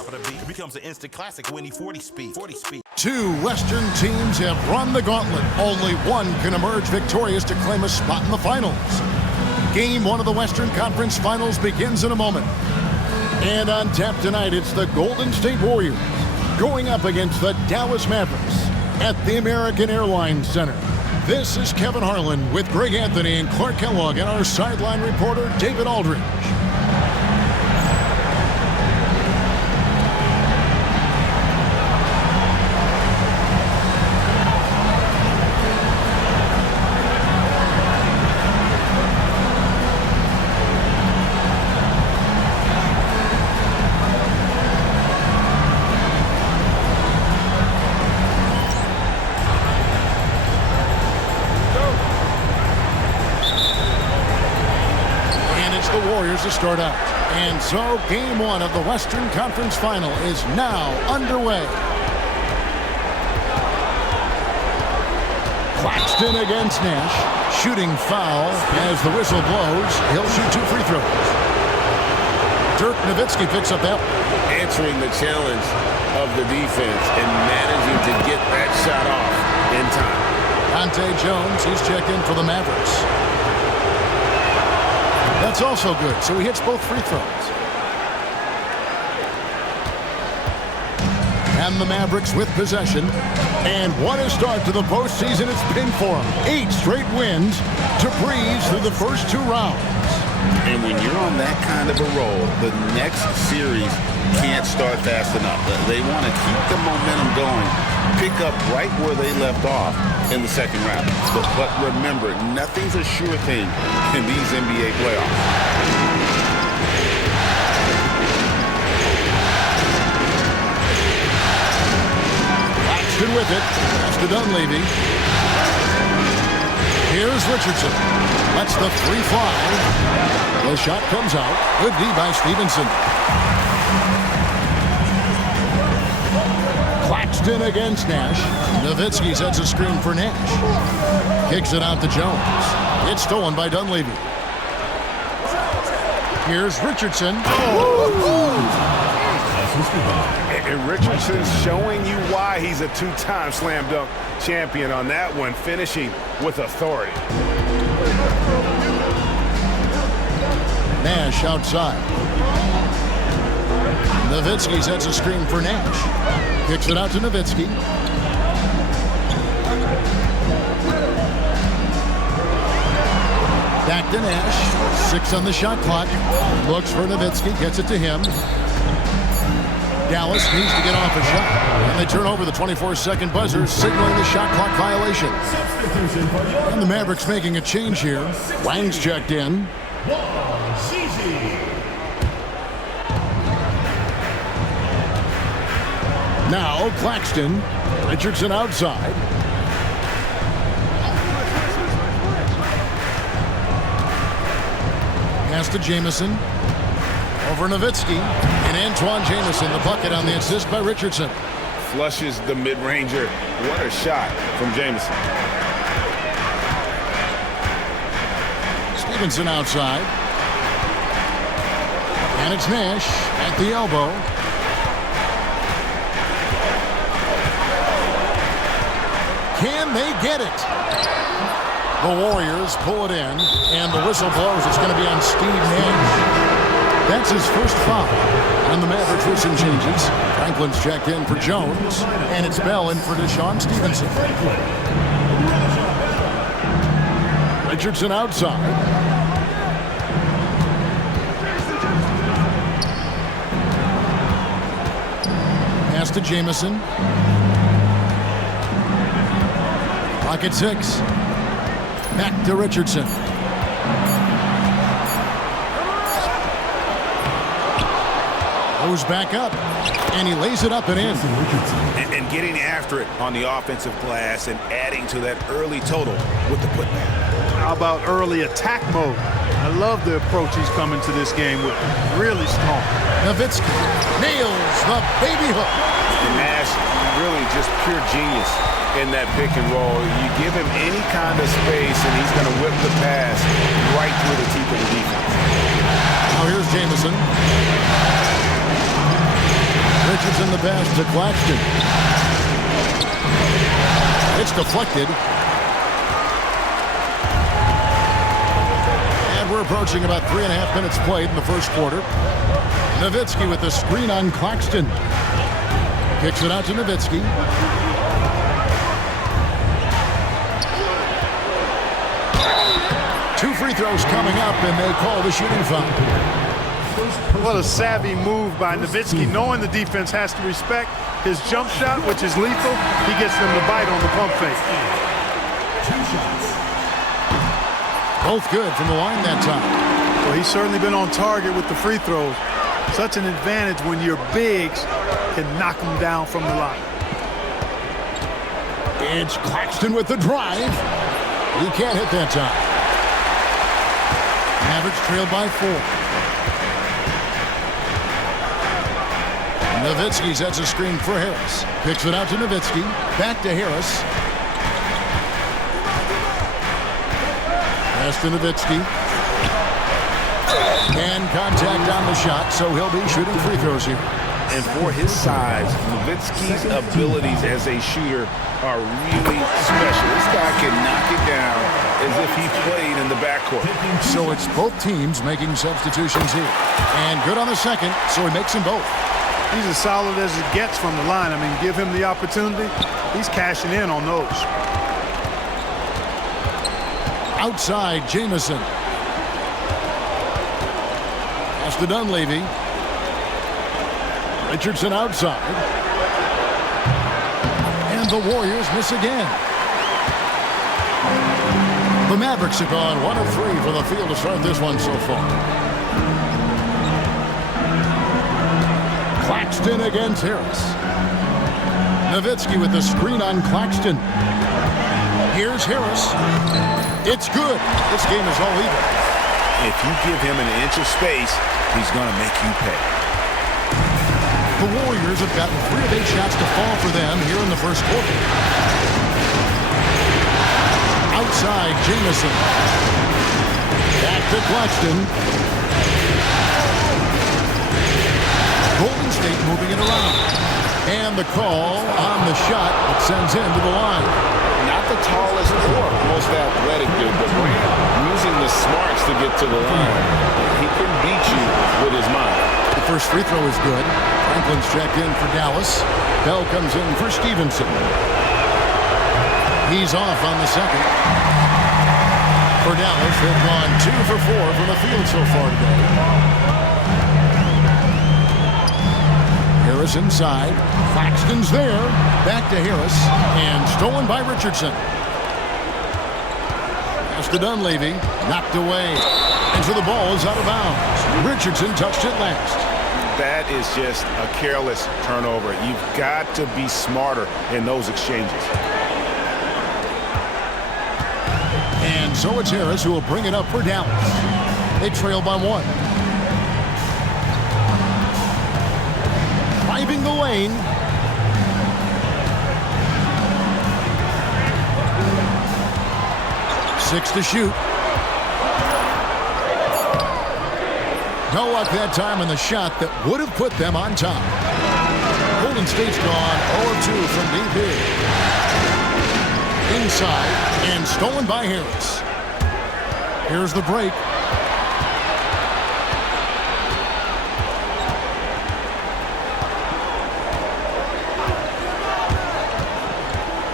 top of the beat. It becomes an instant classic when he 40 speed. Two Western teams have run the gauntlet. Only one can emerge victorious to claim a spot in the finals. Game one of the Western Conference Finals begins in a moment. And on tap tonight, it's the Golden State Warriors going up against the Dallas Mavericks at the American Airlines Center. This is Kevin Harlan with Greg Anthony and Clark Kellogg and our sideline reporter, David Aldridge. To start out. And so game one of the Western Conference Final is now underway. Claxton against Nash. Shooting foul as the whistle blows. He'll shoot two free throws. Dirk Nowitzki picks up that. Answering the challenge of the defense and managing to get that shot off in time. Dante Jones, he's checked in for the Mavericks. That's also good, so he hits both free throws. And the Mavericks with possession. And what a start to the postseason it's been for them. 8 straight wins to breeze through the first 2 rounds. And when you're on that kind of a roll, the next series can't start fast enough. They want to keep the momentum going, pick up right where they left off in the second round. But remember, nothing's a sure thing in these NBA playoffs. Claxton with it. That's to Dunleavy. Here's Richardson. Lets the 3 fly. The shot comes out. Good D by Stevenson. Claxton against Nash. Nowitzki sets a screen for Nash. Kicks it out to Jones. It's stolen by Dunleavy. Here's Richardson. And Richardson's showing you why he's a 2-time slam dunk champion on that one, finishing with authority. Nash outside. Nowitzki sets a screen for Nash. Kicks it out to Nowitzki. Back to Nash. 6 on the shot clock. Looks for Nowitzki. Gets it to him. Dallas needs to get off a shot. And they turn over the 24-second buzzer, signaling the shot clock violation. And the Mavericks making a change here. Wang's checked in. Now Claxton. Richardson outside. Pass to Jamison. Over Nowitzki. And Antoine Jamison, the bucket on the assist by Richardson. Flushes the mid-ranger. What a shot from Jamison. Stevenson outside. And it's Nash at the elbow. Can they get it? The Warriors pull it in, and the whistle blows. It's going to be on Steve Nash. That's his first foul. And the Mavericks with some changes. Franklin's checked in for Jones, and it's Bell in for Deshaun Stevenson. Richardson outside. Pass to Jamison. Clock at 6. Back to Richardson. Goes back up, and he lays it up and in. And getting after it on the offensive glass and adding to that early total with the putback. How about early attack mode? I love the approach he's coming to this game with. Really strong. Nowitzki nails the baby hook. And Nash, really just pure genius in that pick and roll. You give him any kind of space, and he's going to whip the pass right through the teeth of the defense. Now here's Jamison. the pass to Claxton. It's deflected. And we're approaching about 3.5 minutes played in the first quarter. Nowitzki with the screen on Claxton. Kicks it out to Nowitzki. Two free throws coming up, and they call the shooting foul. What a savvy move by Nowitzki, knowing the defense has to respect his jump shot, which is lethal. He gets them to bite on the pump fake. Both good from the line that time. Well, he's certainly been on target with the free throws. Such an advantage when your bigs can knock them down from the line. It's Claxton with the drive. He can't hit that time. Mavericks trailed by 4. Nowitzki sets a screen for Harris. Picks it out to Nowitzki. Back to Harris. Pass to Nowitzki. And contact on the shot, so he'll be shooting free throws here. And for his size, Nowitzki's abilities as a shooter are really special. This guy can knock it down as if he played in the backcourt. So it's both teams making substitutions here. And good on the second, so he makes them both. He's as solid as it gets from the line. I mean, give him the opportunity. He's cashing in on those. Outside, Jamison. Pass to Dunleavy. Richardson outside. And the Warriors miss again. The Mavericks have gone 1 of 3 from the field to start this one so far. Claxton against Harris. Nowitzki with the screen on Claxton. Here's Harris. It's good. This game is all even. If you give him an inch of space, he's going to make you pay. The Warriors have gotten 3 of 8 shots to fall for them here in the first quarter. Outside, Jamison. Back to Claxton. Golden State moving it around. And the call on the shot that sends him to the line. Not the tallest or most athletic dude, but Brand using the smarts to get to the line. He can beat you with his mind. The first free throw is good. Franklin's checked in for Dallas. Bell comes in for Stevenson. He's off on the second. For Dallas, they've gone 2 for 4 from the field so far today. Harris inside. Claxton's there. Back to Harris. And stolen by Richardson. Pass to Dunleavy. Knocked away. And so the ball is out of bounds. Richardson touched it last. That is just a careless turnover. You've got to be smarter in those exchanges. And so it's Harris who will bring it up for Dallas. They trail by 1. Driving the lane. Six to shoot. No luck that time on the shot that would have put them on top. Golden State's gone 0-2 from DP. Inside and stolen by Harris. Here's the break.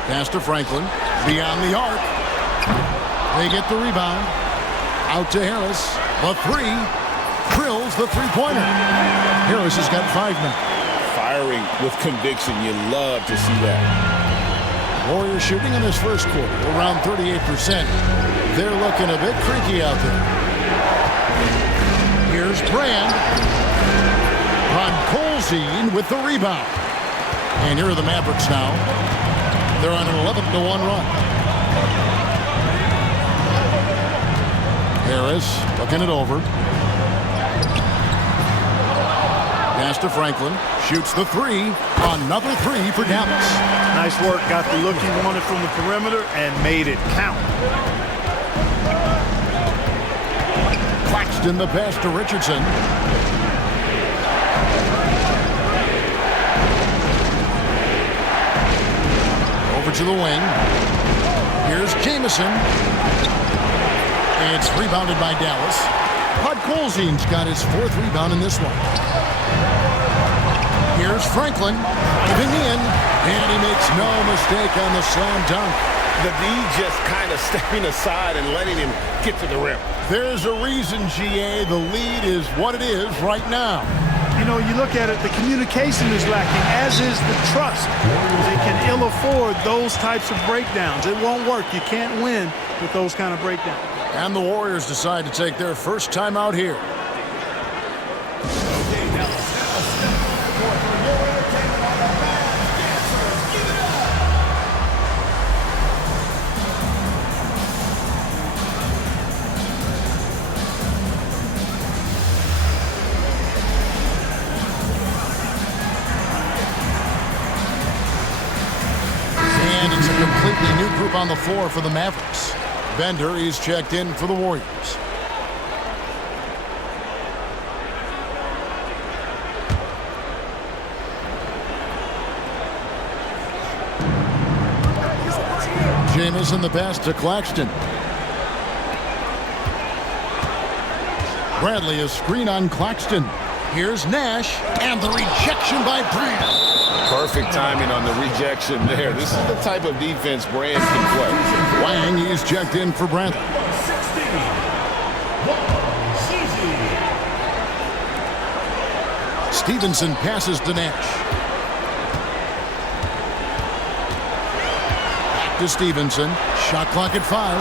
Pass to Franklin. Beyond the arc. They get the rebound. Out to Harris. The 3. Drills the three-pointer. Harris has got 5 now. Firing with conviction. You love to see that. Warriors shooting in this first quarter around 38%. They're looking a bit creaky out there. Here's Brand. Colzine with the rebound. And here are the Mavericks now. They're on an 11-1 run. Harris looking it over. Pass to Franklin. Shoots the 3. Another 3 for Dallas. Nice work. Got the look he wanted from the perimeter and made it count. Claxton the pass to Richardson. to the wing. Here's Jamison. It's rebounded by Dallas. Podkolzin's got his 4th rebound in this one. Here's Franklin giving in, and he makes no mistake on the slam dunk. The D just kind of stepping aside and letting him get to the rim. There's a reason, GA, the lead is what it is right now. You know, you look at it, the communication is lacking, as is the trust. They can ill afford those types of breakdowns. It won't work. You can't win with those kind of breakdowns. And the Warriors decide to take their first time out here. And it's a completely new group on the floor for the Mavericks. Bender, he's checked in for the Warriors. Jamison the pass to Claxton. Bradley a screen on Claxton. Here's Nash, and the rejection by Brand. Perfect timing on the rejection there. This is the type of defense Brand can play. Wang, he's checked in for Bradley. Stevenson passes to Nash. Back to Stevenson. Shot clock at 5.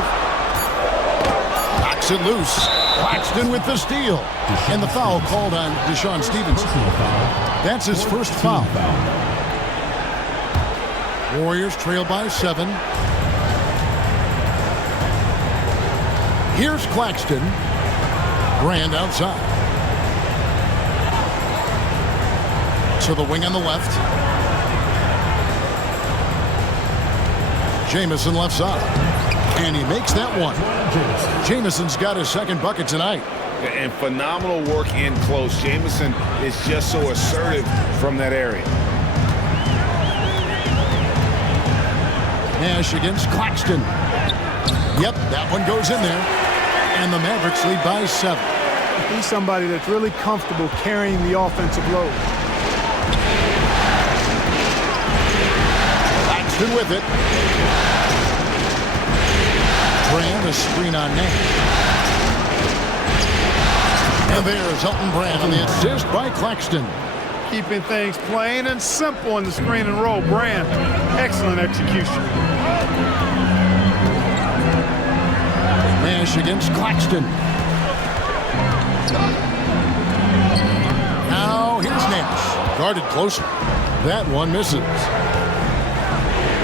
Knocks it loose. Claxton with the steal. And the foul called on Deshaun Stevenson. That's his first foul. Warriors trail by 7. Here's Claxton. Brand outside. To the wing on the left. Jamison left side. And he makes that one. Jamison's got his 2nd bucket tonight. And phenomenal work in close. Jamison is just so assertive from that area. Nash against Claxton. Yep, that one goes in there. And the Mavericks lead by 7. He's somebody that's really comfortable carrying the offensive load. Claxton with it. Brand a screen on Nash. And there's Elton Brand on the assist by Claxton. Keeping things plain and simple in the screen and roll. Brand, excellent execution. Nash against Claxton. Now here's Nash. Guarded closer. That one misses.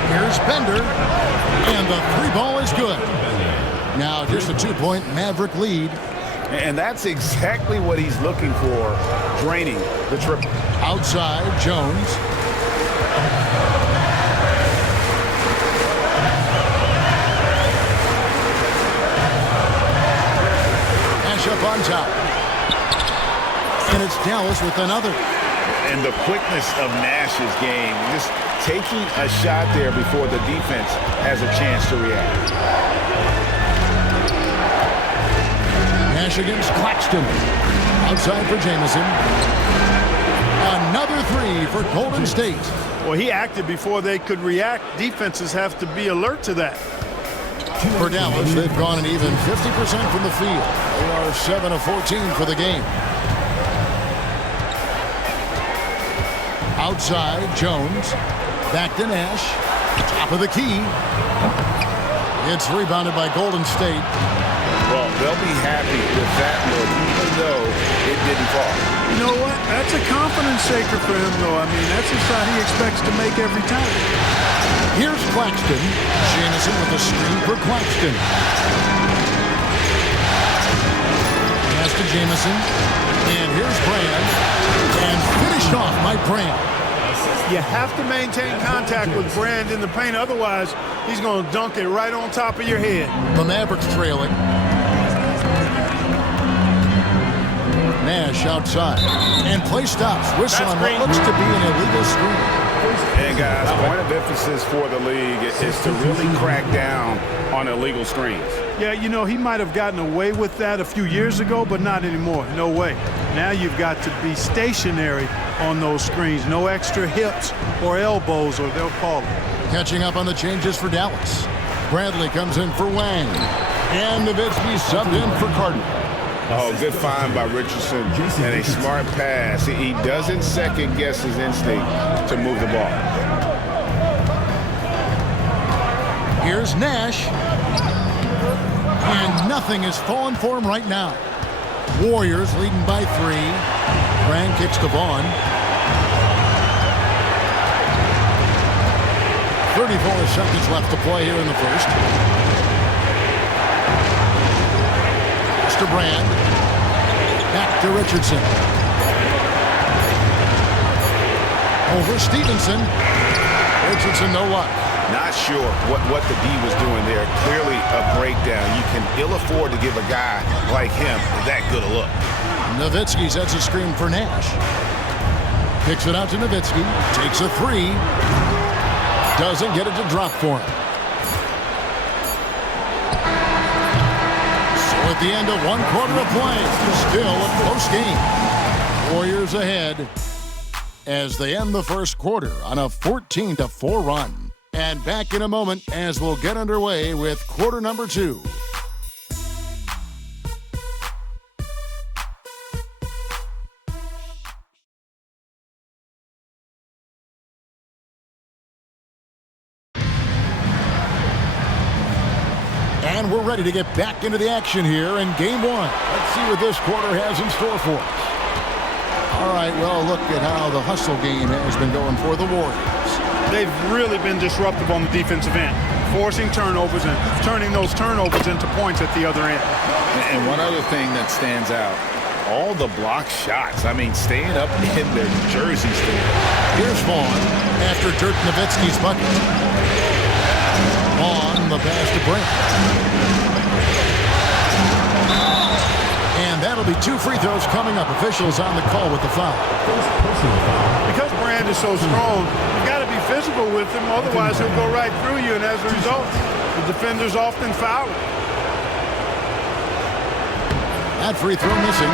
Here's Bender. And the 3-ball is good. Now just a 2-point Maverick lead. And that's exactly what he's looking for, draining the triple. Outside, Jones. Nash up on top. And it's Dallas with another. And the quickness of Nash's game, just taking a shot there before the defense has a chance to react. Nash against Claxton. Outside for Jamison. Another 3 for Golden State. Well, he acted before they could react. Defenses have to be alert to that. For Dallas, they've gone an even 50% from the field. They are 7 of 14 for the game. Outside, Jones. Back to Nash. Top of the key. It's rebounded by Golden State. Well, they'll be happy with that look, even though it didn't fall. You know what? That's a confidence shaker for him, though. I mean, that's a shot he expects to make every time. Here's Claxton. Jamison with a screen for Claxton. Pass to Jamison. And here's Brand. And finished off by Brand. You have to maintain contact with Brand in the paint. Otherwise, he's going to dunk it right on top of your head. The Mavericks trailing. Nash outside. And play stops. Whistle on what looks to be an illegal screen. And guys, point of emphasis for the league is to really crack down on illegal screens. Yeah, you know, he might have gotten away with that a few years ago, but not anymore. No way. Now you've got to be stationary on those screens. No extra hips or elbows, or they'll call it. Catching up on the changes for Dallas. Bradley comes in for Wang. And Nowitzki subbed in for Cardinal. Oh, good find by Richardson and a smart pass. He doesn't second-guess his instinct to move the ball. Here's Nash. And nothing is falling for him right now. Warriors leading by 3. Brand kicks to Vaughn. 34 seconds left to play here in the first. To Brand. Back to Richardson. Over Stevenson. Richardson, no luck. Not sure what the D was doing there. Clearly a breakdown. You can ill afford to give a guy like him that good a look. Nowitzki sets a screen for Nash. Kicks it out to Nowitzki. Takes a 3. Doesn't get it to drop for him. At the end of 1 quarter of play, still a close game. Warriors ahead as they end the first quarter on a 14-4 run. And back in a moment as we'll get underway with quarter number 2. And we're ready to get back into the action here in game 1. Let's see what this quarter has in store for us. All right, well, look at how the hustle game has been going for the Warriors. They've really been disruptive on the defensive end, forcing turnovers and turning those turnovers into points at the other end. And one other thing that stands out, all the block shots. I mean, staying up in their jerseys there. Here's Vaughn after Dirk Nowitzki's bucket. On the pass to Brand. And that'll be 2 free throws coming up. Officials on the call with the foul. Because Brand is so strong, you've got to be physical with him, otherwise he'll go right through you, and as a result, the defenders often foul him. That free throw missing.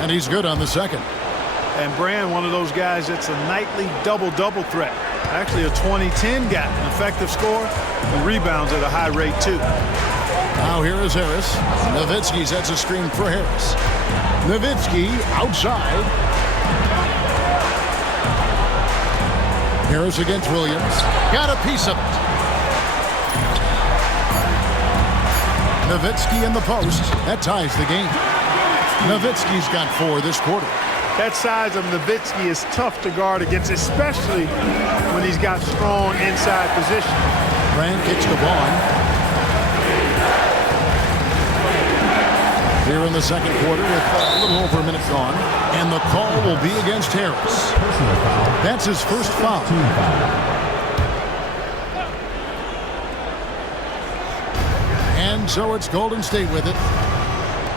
And he's good on the second. And Brand, one of those guys that's a nightly double-double threat. Actually a 20-10 guy, an effective scorer, and rebounds at a high rate too. Now here is Harris. Nowitzki sets a screen for Harris. Nowitzki outside. Harris against Williams. Got a piece of it. Nowitzki in the post. That ties the game. Nowitzki's got 4 this quarter. That size of Nowitzki is tough to guard against, especially when he's got strong inside position. Brand kicks to Vaughn. Here in the second quarter with a little over a minute gone. And the call will be against Harris. That's his first foul. And so it's Golden State with it.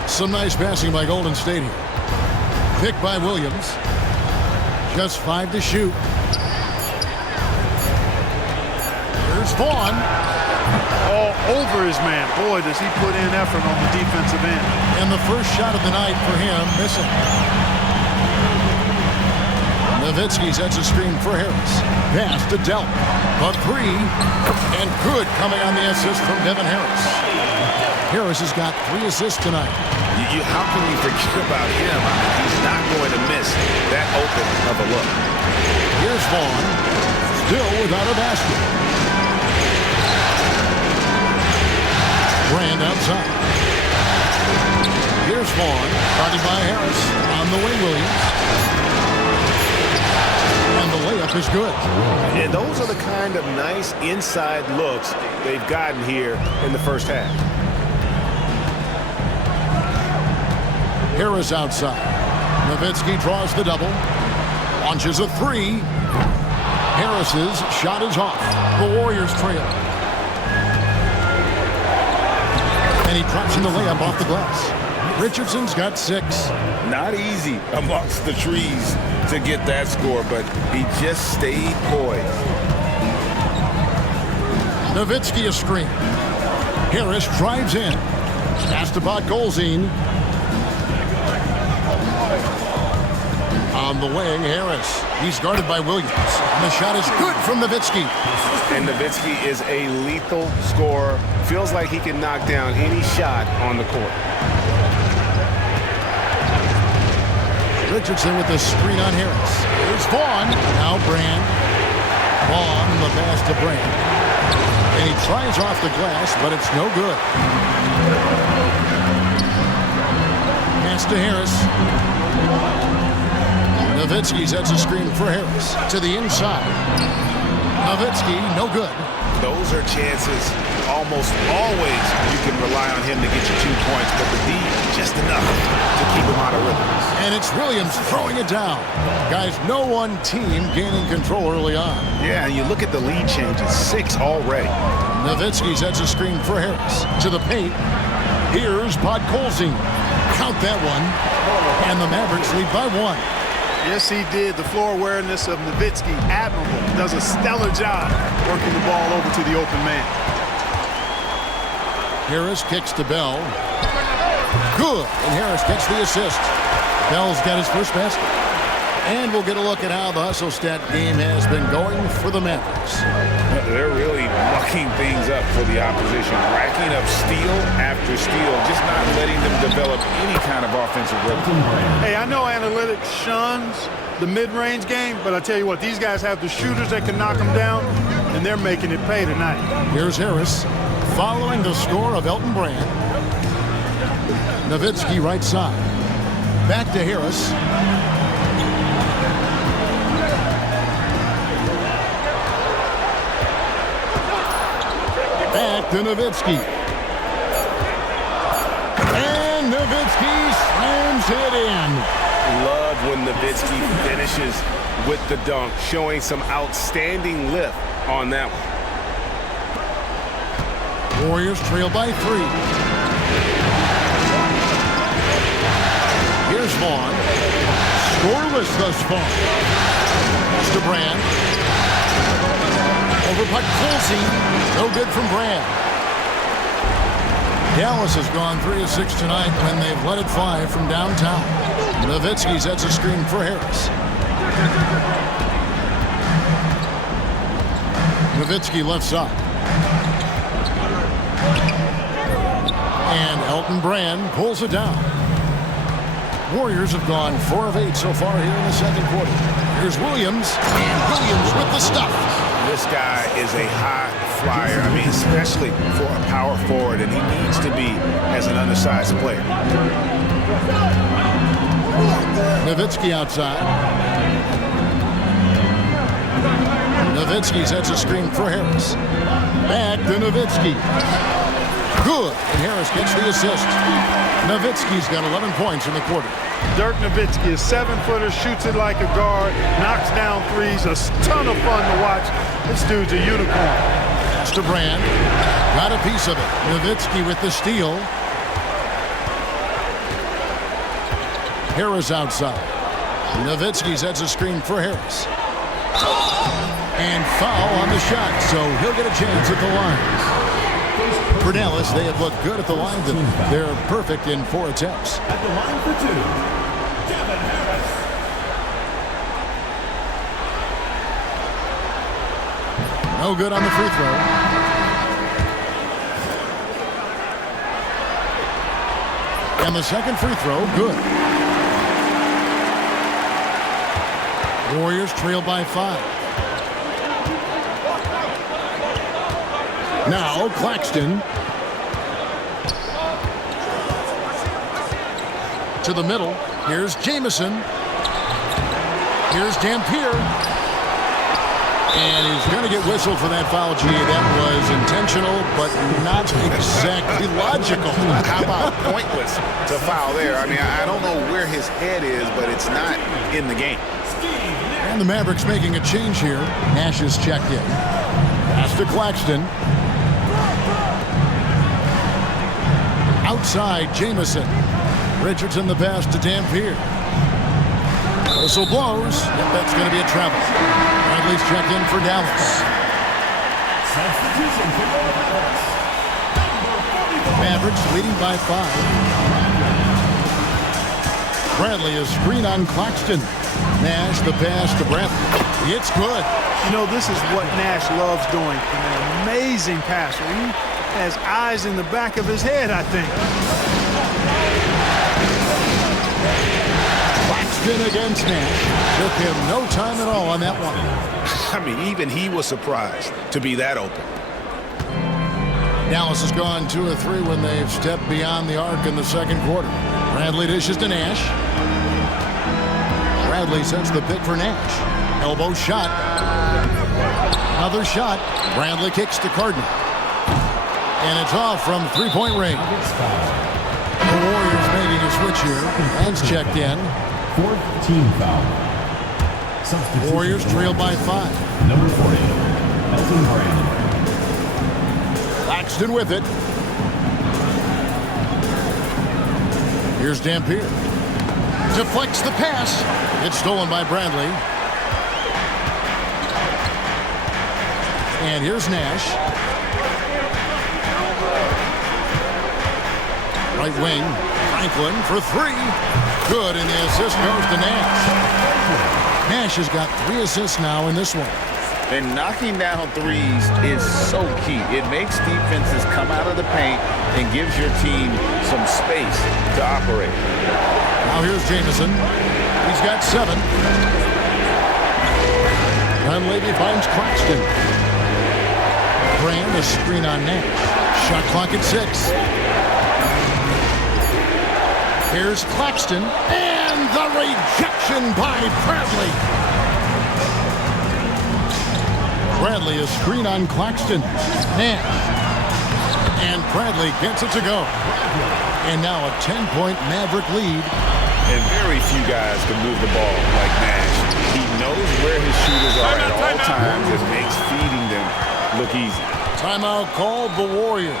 Some nice passing by Golden State here. Picked by Williams. Just 5 to shoot. Here's Vaughn. All over his man. Boy, does he put in effort on the defensive end. And the first shot of the night for him, missing. Nowitzki sets a screen for Harris. Pass to Delp. A 3. And good coming on the assist from Devin Harris. Harris has got 3 assists tonight. How can you forget about him? I mean, he's not going to miss that open of a look. Here's Vaughn, still without a basket. Brand outside. Here's Vaughn, guarded by Harris. On the wing, Williams. And the layup is good. And those are the kind of nice inside looks they've gotten here in the first half. Harris outside. Nowitzki draws the double. Launches a 3. Harris's shot is off. The Warriors trail. And he drops in the layup off the glass. Richardson's got 6. Not easy amongst the trees to get that score, but he just stayed poised. Nowitzki a screen. Harris drives in. Pass to Podkolzin. On the wing, Harris. He's guarded by Williams. And the shot is good from Nowitzki. And Nowitzki is a lethal scorer. Feels like he can knock down any shot on the court. Richardson with the screen on Harris. Here's Vaughn. Now Brand. Vaughn, the pass to Brand. And he tries off the glass, but it's no good. Pass to Harris. Nowitzki sets a screen for Harris. To the inside. Nowitzki, no good. Those are chances almost always you can rely on him to get you 2 points, but the D, just enough to keep him out of rhythm. And it's Williams throwing it down. Guys, no one team gaining control early on. Yeah, and you look at the lead changes, 6 already. Nowitzki sets a screen for Harris. To the paint. Here's Podkolzin. Count that one. And the Mavericks lead by 1. Yes, he did. The floor awareness of Nowitzki, admirable. Does a stellar job working the ball over to the open man. Harris kicks to Bell. Good. And Harris gets the assist. Bell's got his first basket. And we'll get a look at how the hustle stat game has been going for the Mavericks. They're really mucking things up for the opposition, racking up steal after steal, just not letting them develop any kind of offensive rhythm. Hey, I know analytics shuns the mid-range game, but I tell you what, these guys have the shooters that can knock them down, and they're making it pay tonight. Here's Harris, following the score of Elton Brand. Nowitzki right side. Back to Harris. Back to Nowitzki. And Nowitzki slams it in. Love when Nowitzki finishes with the dunk, showing some outstanding lift on that one. Warriors trail by 3. Here's Vaughn. Scoreless thus far. Pass to Brand. Over Podkolzin. No good from Brand. Dallas has gone 3 of 6 tonight when they've let it fly from downtown. Nowitzki sets a screen for Harris. Nowitzki left side. And Elton Brand pulls it down. Warriors have gone 4 of 8 so far here in the second quarter. Here's Williams. And Williams with the stuff. This guy is a high flyer. I mean, especially for a power forward, and he needs to be as an undersized player. Nowitzki outside. Nowitzki sets a screen for Harris. Back to Nowitzki. Good. And Harris gets the assist. Nowitzki's got 11 points in the quarter. Dirk Nowitzki, a 7-footer, shoots it like a guard, knocks down threes, a ton of fun to watch. This dude's a unicorn. Pass to Brand. Got a piece of it. Nowitzki with the steal. Harris outside. Nowitzki sets a screen for Harris. And foul on the shot, so he'll get a chance at the line. For Dallas, they have looked good at the line, and they're perfect in 4 attempts. At the line for 2, Devin Harris. No good on the free throw. And the second free throw, good. Warriors trail by 5. Now Claxton. To the middle. Here's Jamison. Here's Dampier. And he's going to get whistled for that foul, G. That was intentional, but not exactly logical. How about pointless to foul there? I mean, I don't know where his head is, but it's not in the game. And the Mavericks making a change here. Nash is checked in. Pass to Claxton. Outside, Jamison. Richardson the pass to Dampier. Whistle blows. Yep, that's going to be a travel. Bradley's check in for Dallas. Substitution for the Mavericks. Mavericks leading by 5. Bradley is screen on Claxton. Nash the pass to Bradley. It's good. You know, this is what Nash loves doing. An amazing passer. He has eyes in the back of his head, I think. Claxton against Nash. Took him no time at all on that one. I mean, even he was surprised to be that open. Dallas has gone 2 of 3 when they've stepped beyond the arc in the second quarter. Bradley dishes to Nash. Bradley sets the pick for Nash. Elbow shot. Another shot. Bradley kicks to Cardinal. And it's off from three-point range. The Warriors making a switch here. Hands checked in. 4th team foul. Substitution Warriors trail by 5. Number 40, Elton Brand. Claxton with it. Here's Dampier. Deflects the pass. It's stolen by Bradley. And here's Nash. Right wing. Franklin for 3. Good, and the assist goes to Nash. Nash has got 3 assists now in this one. And knocking down threes is so key. It makes defenses come out of the paint and gives your team some space to operate. Now here's Jamison. He's got 7. Dunleavy finds Claxton. Brand a screen on Nash. Shot clock at 6. Here's Claxton. And the rejection by Bradley. Bradley a screen on Claxton. Nash. And Bradley gets it to go. And now a 10-point Maverick lead. And very few guys can move the ball like Nash. He knows where his shooters are at all times and makes feeding them look easy. Timeout called the Warriors.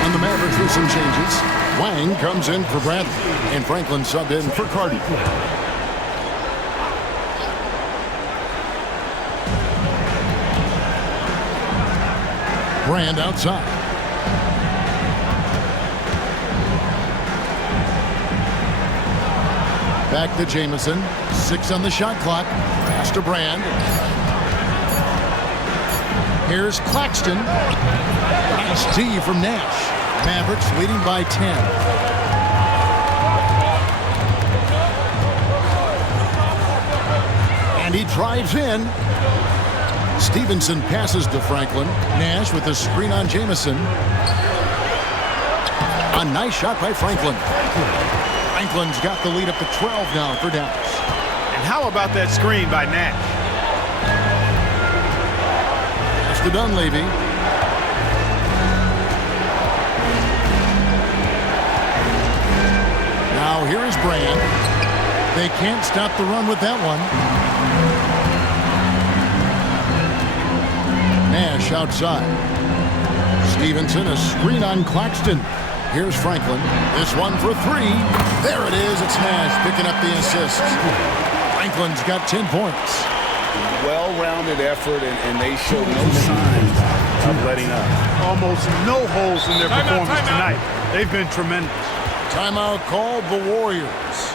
And the Mavericks with some changes. Wang comes in for Bradley, and Franklin subbed in for Cardi. Brand outside. Back to Jamison. 6 on the shot clock. Pass to Brand. Here's Claxton. Nice D from Nash. Mavericks leading by 10. And he drives in. Stevenson passes to Franklin. Nash with a screen on Jamison. A nice shot by Franklin. Franklin's got the lead up to 12 now for Dallas. And how about that screen by Nash? That's to Dunleavy. Now here is Brand. They can't stop the run with that one. Nash outside. Stevenson a screen on Claxton. Here's Franklin. This one for 3. There it is. It's Nash picking up the assist. Franklin's got 10 points. Well-rounded effort, and they show no signs of letting up. Almost no holes in their performance tonight. They've been tremendous. Timeout called the Warriors.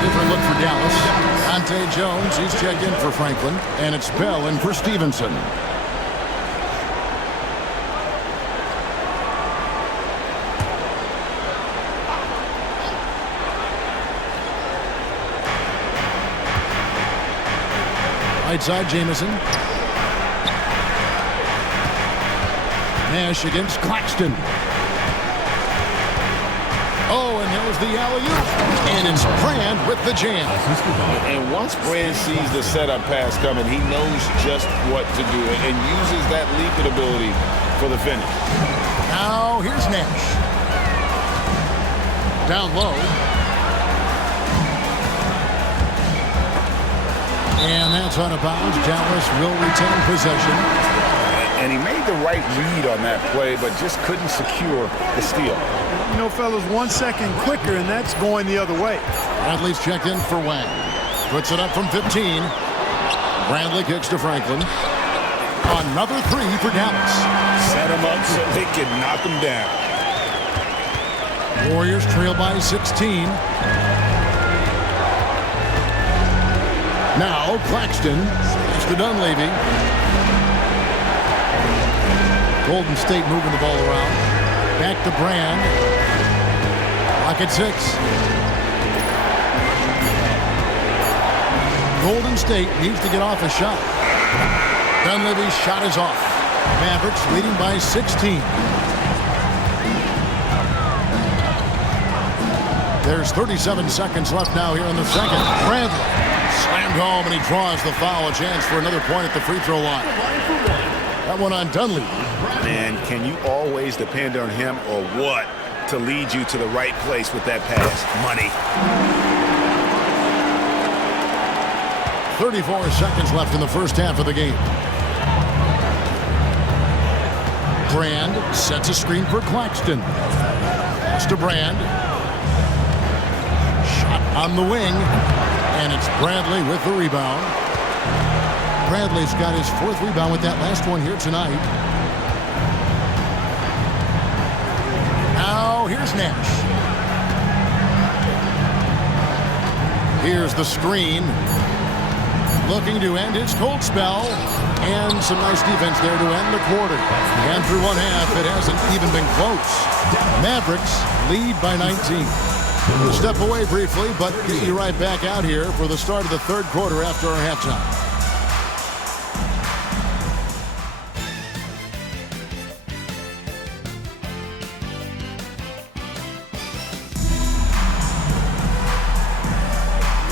Different look for Dallas. Ante Jones, he's checked in for Franklin, and it's Bell in for Stevenson. Right side, Jamison. Nash against Claxton. Oh, and there's the alley-oop. And it's Brand with the jam. And once Brand sees the setup pass coming, he knows just what to do and uses that leaping ability for the finish. Now here's Nash. Down low. And that's out of bounds. Dallas will retain possession. And he made the right read on that play, but just couldn't secure the steal. You know, fellas, 1 second quicker, and that's going the other way. Bradley's checked in for Wang. Puts it up from 15. Bradley kicks to Franklin. Another three for Dallas. Set him up so they can knock him down. Warriors trail by 16. Now Claxton. It's to Dunleavy. Golden State moving the ball around. Back to Brand. Lock at 6. Golden State needs to get off a shot. Dunleavy's shot is off. Mavericks leading by 16. There's 37 seconds left now here in the second. Bradley slammed home, and he draws the foul. A chance for another point at the free throw line. That one on Dunleavy. Man, can you always depend on him or what to lead you to the right place with that pass? Money. 34 seconds left in the first half of the game. Brand sets a screen for Claxton. Pass to Brand. Shot on the wing. And it's Bradley with the rebound. Bradley's got his 4th rebound with that last one here tonight. Now here's Nash. Here's the screen. Looking to end his cold spell. And some nice defense there to end the quarter. And through one half, it hasn't even been close. Mavericks lead by 19. We'll step away briefly, but get you right back out here for the start of the third quarter after our halftime.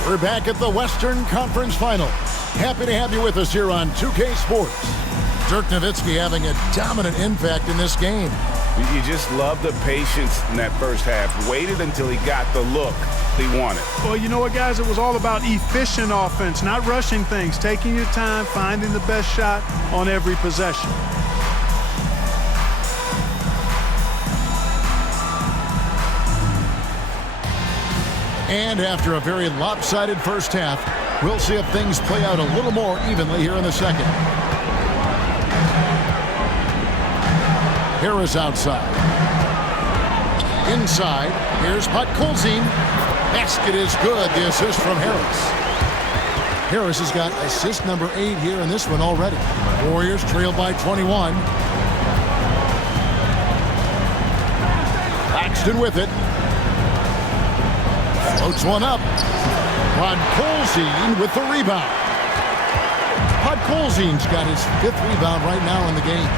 We're back at the Western Conference Finals. Happy to have you with us here on 2K Sports. Dirk Nowitzki having a dominant impact in this game. You just love the patience in that first half. Waited until he got the look he wanted. Well, you know what, guys? It was all about efficient offense, not rushing things, taking your time, finding the best shot on every possession. And after a very lopsided first half, we'll see if things play out a little more evenly here in the second. Harris outside. Inside, here's Podkolzin. Basket is good, the assist from Harris. Harris has got assist number 8 here in this one already. Warriors trail by 21. Claxton with it. Floats one up. Podkolzin with the rebound. Podkolzin's got his 5th rebound right now in the game.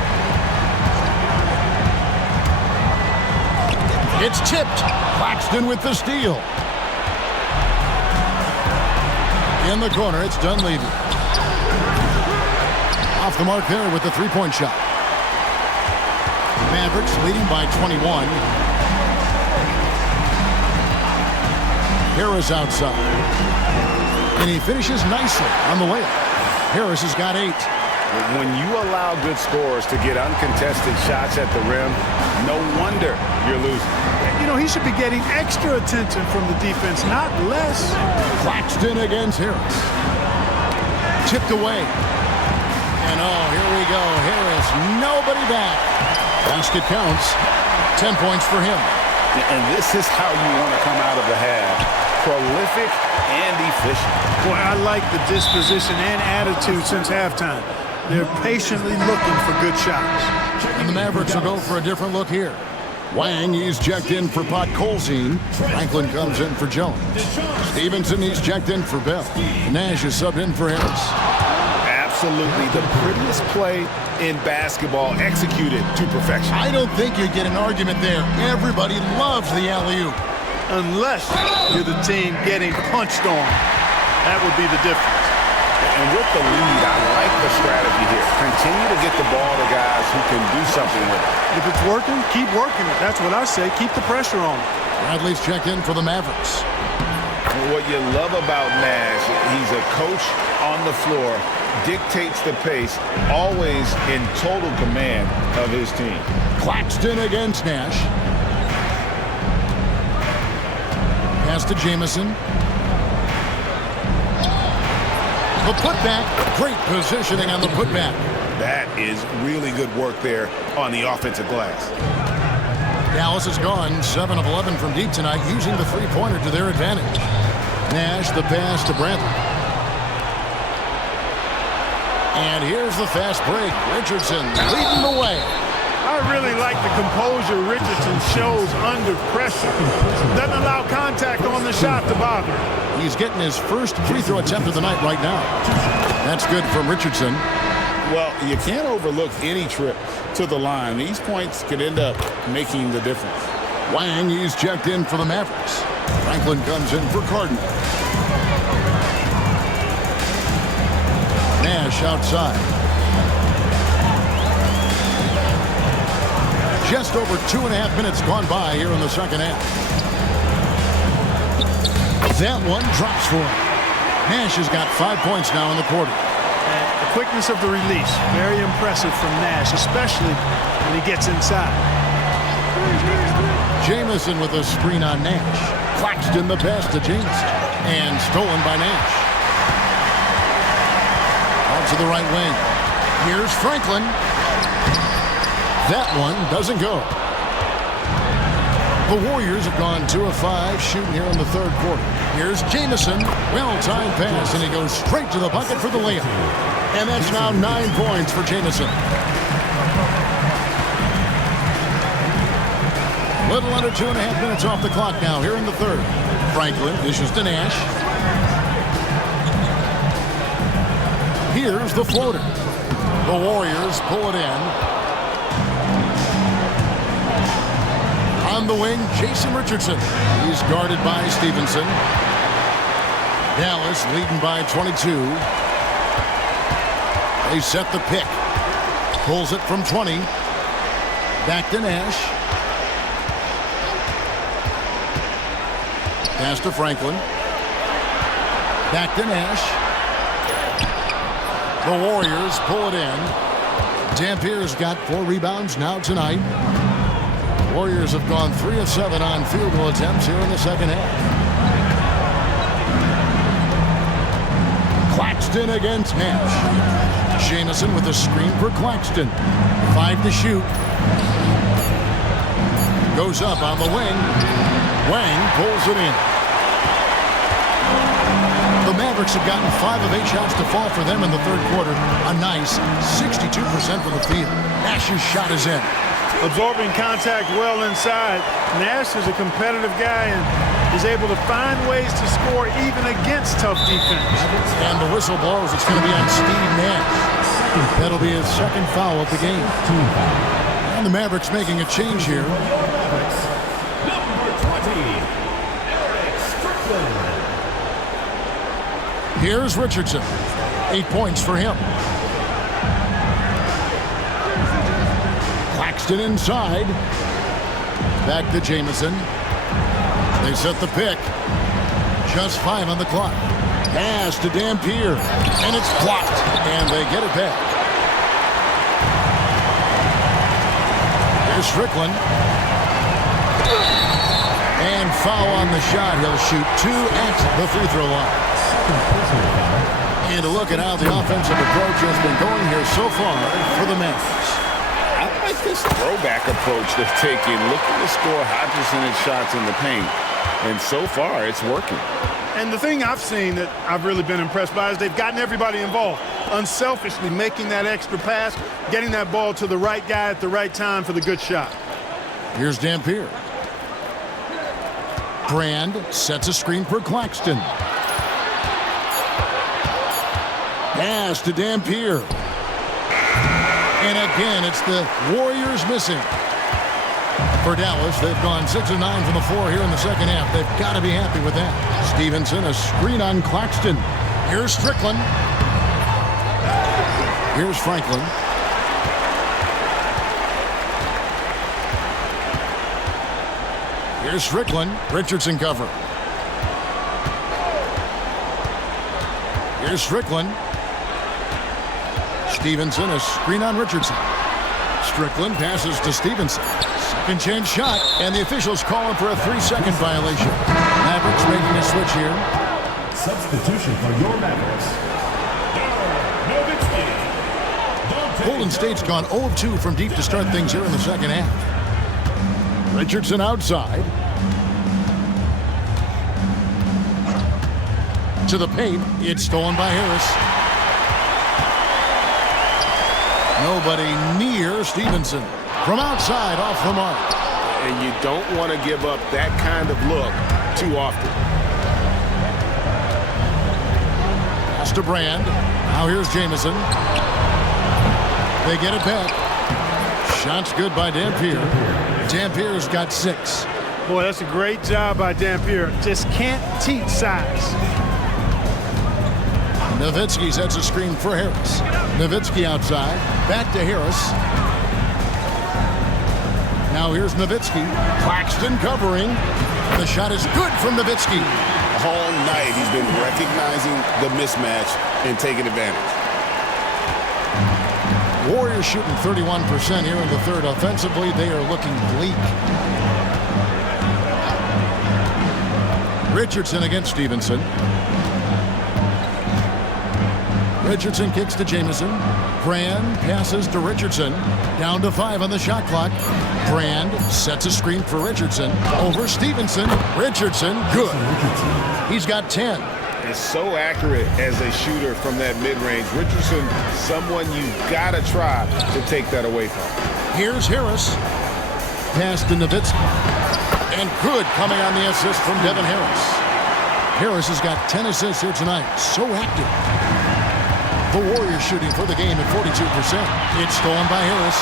It's tipped. Claxton with the steal. In the corner, it's Dunleavy. Off the mark there with the three-point shot. Mavericks leading by 21. Harris outside. And he finishes nicely on the layup. Harris has got 8. When you allow good scorers to get uncontested shots at the rim, no wonder you're losing. You know, he should be getting extra attention from the defense, not less. Claxton against Harris. Tipped away. And oh, here we go. Harris, nobody back. Basket counts. 10 points for him. And this is how you want to come out of the half. Prolific and efficient. Boy, I like the disposition and attitude since halftime. They're patiently looking for good shots. And the Mavericks will go for a different look here. Wang, he's checked in for Podkolzin. Franklin comes in for Jones. Stevenson, he's checked in for Bell. Nash is subbed in for Harris. absolutely the prettiest play in basketball, executed to perfection. I don't think you get an argument there. Everybody loves the alley-oop. Unless you're the team getting punched on. That would be the difference. And with the lead, I like the strategy here. Continue to get the ball to guys who can do something with it. If it's working, keep working it. That's what I say. Keep the pressure on. Bradley's checked in for the Mavericks. What you love about Nash, he's a coach on the floor, dictates the pace, always in total command of his team. Claxton against Nash. Pass to Jamison. The putback. Great positioning on the putback. That is really good work there on the offensive glass. Dallas has gone 7 of 11 from deep tonight, using the three-pointer to their advantage. Nash, the pass to Bradley. And here's the fast break. Richardson leading the way. I really like the composure Richardson shows under pressure. Doesn't allow contact on the shot to bother. He's getting his first free throw attempt of the night right now. That's good from Richardson. Well, you can't overlook any trip to the line. These points could end up making the difference. Wang, he's checked in for the Mavericks. Franklin comes in for Cardinal. Nash outside. Just over 2.5 minutes gone by here in the second half. That one drops for him. Nash has got 5 points now in the quarter. And the quickness of the release, very impressive from Nash, especially when he gets inside. Jamison with a screen on Nash. Claxton the pass to Jamison. And stolen by Nash. Out to the right wing. Here's Franklin. That one doesn't go. The Warriors have gone 2 of 5 shooting here in the third quarter. Here's Jamison. Well-timed pass, and he goes straight to the bucket for the layup. And that's now 9 points for Jamison. Little under 2.5 minutes off the clock now here in the third. Franklin dishes to Nash. Here's the floater. The Warriors pull it in. On the wing, Jason Richardson. He's guarded by Stevenson. Dallas leading by 22. They set the pick. Pulls it from 20. Back to Nash. Pass to Franklin. Back to Nash. The Warriors pull it in. Dampier's got 4 rebounds now tonight. Warriors have gone 3 of 7 on field goal attempts here in the second half. Claxton against Nash. Jamison with a screen for Claxton. 5 to shoot. Goes up on the wing. Wang pulls it in. The Mavericks have gotten 5 of 8 shots to fall for them in the third quarter. A nice 62% from the field. Nash's shot is in. Absorbing contact well inside. Nash is a competitive guy and is able to find ways to score even against tough defense. And the whistle blows. It's going to be on Steve Nash. That'll be his second foul of the game. And the Mavericks making a change here. Number 20, Here's Richardson. 8 points for him. Claxton inside. Back to Jamison. They set the pick. Just 5 on the clock. Pass to Dampier. And it's blocked. And they get it back. Here's Strickland. And foul on the shot. He'll shoot 2 at the free throw line. And a look at how the offensive approach has been going here so far for the Mavericks. I like this throwback approach they're taking, looking to score high percentage shots in the paint. And so far, it's working. And the thing I've seen that I've really been impressed by is they've gotten everybody involved. Unselfishly making that extra pass, getting that ball to the right guy at the right time for the good shot. Here's Dampier. Brand sets a screen for Claxton. Pass to Dampier. And again, it's the Warriors missing. For Dallas, they've gone 6 of 9 from the floor here in the second half. They've got to be happy with that. Stevenson, a screen on Claxton. Here's Strickland. Here's Franklin. Here's Strickland. Richardson cover. Here's Strickland. Stevenson, a screen on Richardson. Strickland passes to Stevenson. Second chance shot, and the officials calling for a 3-second violation. Mavericks making a switch here. Substitution for your Mavericks. Golden State's gone 0 of 2 from deep to start things here in the second half. Richardson outside. To the paint. It's stolen by Harris. Nobody near Stevenson. From outside, off the mark. And you don't want to give up that kind of look too often. Pass to Brand. Now here's Jamison. They get it back. Shot's good by Dampier. Dampier's got 6. Boy, that's a great job by Dampier. Just can't teach size. Nowitzki sets a screen for Harris. Nowitzki outside. Back to Harris. Now here's Nowitzki. Claxton covering. The shot is good from Nowitzki. All night he's been recognizing the mismatch and taking advantage. Warriors shooting 31% here in the third. Offensively, they are looking bleak. Richardson against Stevenson. Richardson kicks to Jamison. Brand passes to Richardson. Down to 5 on the shot clock. Brand sets a screen for Richardson. Over Stevenson. Richardson, good. He's got 10. Is so accurate as a shooter from that mid-range. Richardson, someone you gotta try to take that away from. Here's Harris. Pass to Nowitzki. And good coming on the assist from Devin Harris. Harris has got 10 assists here tonight. So active. The Warriors shooting for the game at 42%. It's stolen by Harris.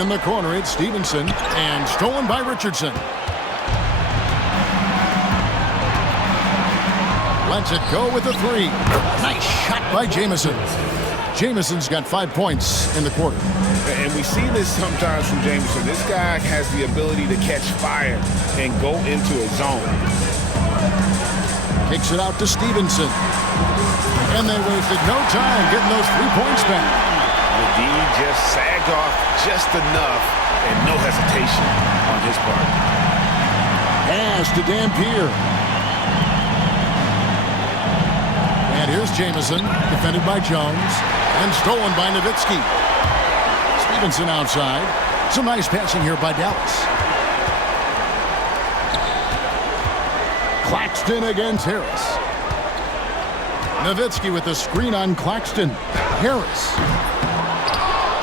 In the corner, it's Stevenson, and stolen by Richardson. Lets it go with a 3. Nice shot by Jamison. Jamison's got 5 points in the quarter. And we see this sometimes from Jamison. This guy has the ability to catch fire and go into a zone. Kicks it out to Stevenson. And they wasted no time getting those 3 points back. The D just sagged off just enough and no hesitation on his part. Pass to Dampier. And here's Jamison, defended by Jones, and stolen by Nowitzki. Stevenson outside. Some nice passing here by Dallas. Claxton against Harris. Nowitzki with the screen on Claxton. Harris